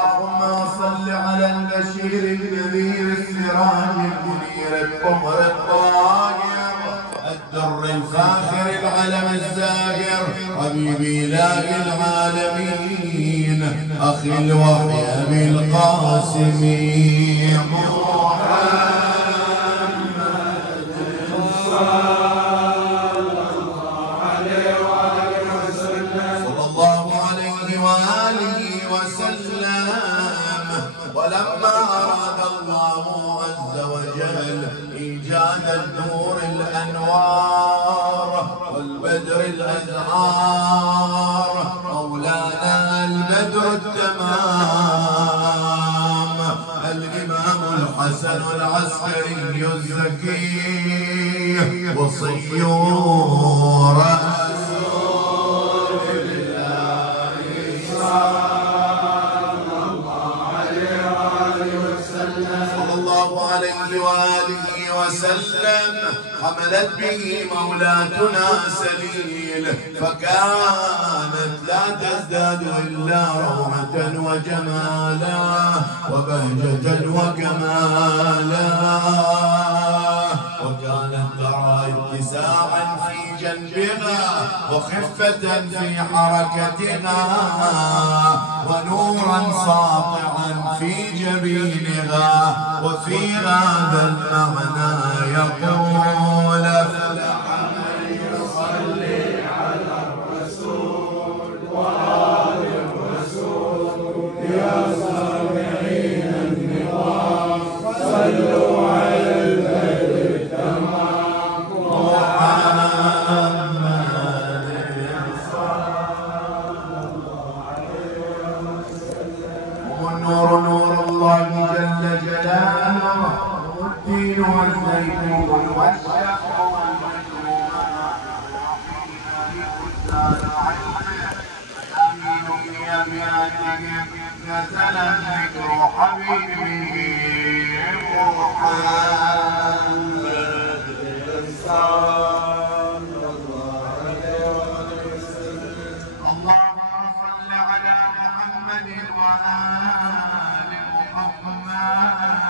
اللهم صل على البشير النذير السراج المنير الطهر الطاهر الدر الفاخر العلم الزاهر حبيب إله العالمين أخي الوحي أبي القاسم ولما أراد الله عز وجل إيجاد النور الأنوار والبدر الأزهار مولانا البدر التمام الإمام الحسن العسكري الزكي وصي رسول الله صلى الله عليه وآله وسلم حملت به مولاتنا سليل فكانت لا تزداد إلا روعة وجمالا وبهجة وكمالا وكانت ترى اتساعا في جنبها وخفة في حركتها ونورا ساطعا في جبينها وفي هذا المعنى يقول أفلح من يصلي على الرسول وآل الرسول يا سامعين النظام صلوا على البدر التمام محمد صلى الله عليه وسلم والنور نور الله جل جلاله والدين والزيتون والشهر والمجنون آمين بأبياتهم نزل ذكر حبيبه محمد صلى الله عليه وسلم اللهم صل على محمد وآل محمد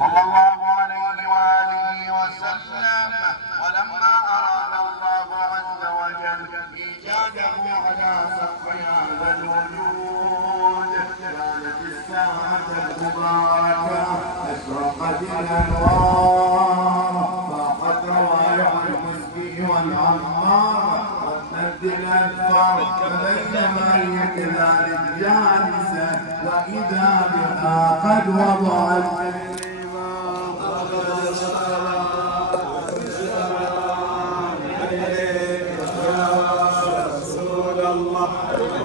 صلى الله عليه وآله وسلم ولما أراد الله عز وجل إيجاده على سقف هذا الوجود كانت الساعة المباركة أشرقت الأنوار فاقت روائح المسك والعنبر والنبذ الأكبر فبينما هي كذلك جالسة وإذا بها قد وضعت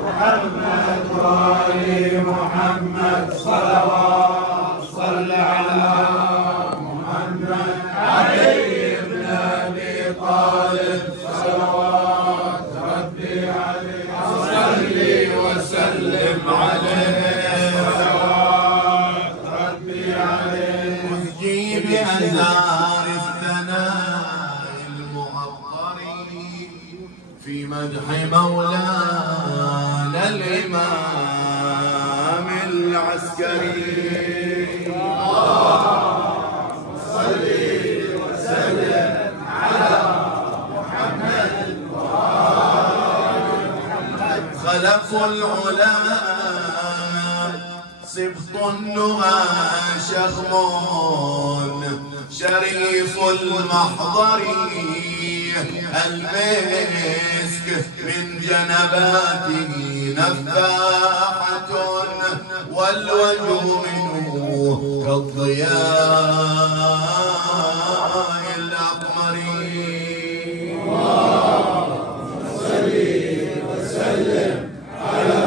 محمد وآل محمد صلوات صل على محمد علي بن أبي طالب صلوات ربي عليه صلي وسلم عليه صلوات ربي عليه مجيب أزهار الثناء المعطرين في مدح مولانا الإمام العسكري اللهم صل وسلم على محمد وآل محمد خلف العلماء سبط النهى شخم شريف المحضر المسك من جنباته نفاحة والوجه منه كالضياء الأقمر اللهم صل وسلم على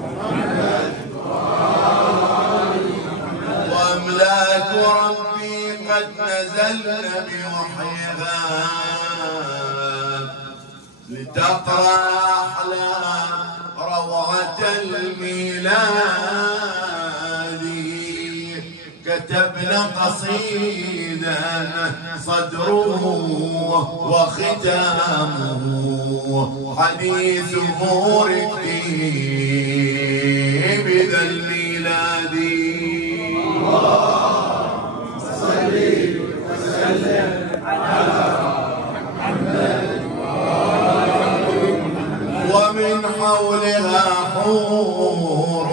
محمد وآل محمد وأملاك ربي قد نزلن بوحيها لتقرأ أحلام روعة الميلاد كتبنا ابن قصيدة صدره وختامه حديثه ركتي بذا الميلاد. اللهم صل وسلم على محمد ومن حولها حور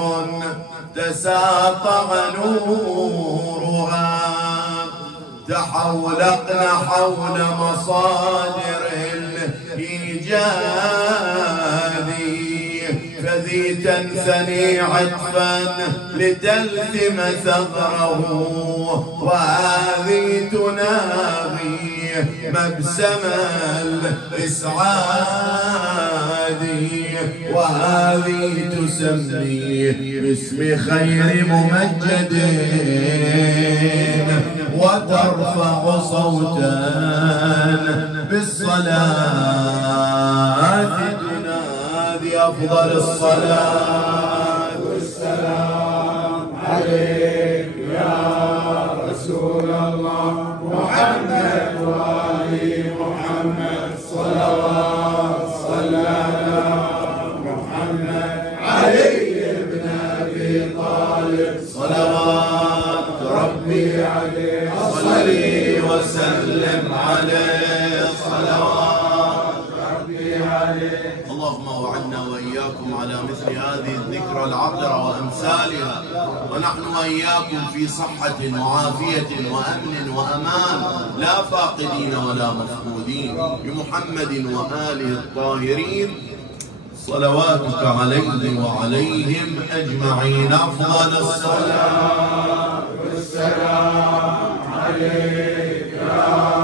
تساطع نورها تحولقن حول مصادر الإيجاد فذي تنثني عطفا لتلثم ثغره وهذه تناغي مبسم الإسعاد وهذه تسمي باسم خير ممجد وترفع صوتا بالصلاة تنادي أفضل الصلاة والسلام عليك يا رسول الله محمد وآل محمد صلوات صلى على محمد علي بن أبي طالب صلوات ربي عليه صلي وسلم عليه صلوات ربي عليه. اللهم وعدنا وإياكم على مثل هذه الذكرى العطرة وأمثالها ونحن وإياكم في صحة وعافية وأمن وأمان لا فاقدين ولا مفقودين بمحمد وآله الطاهرين صلواتك عليه وعليهم أجمعين. أفضل الصلاة والسلام عليك يا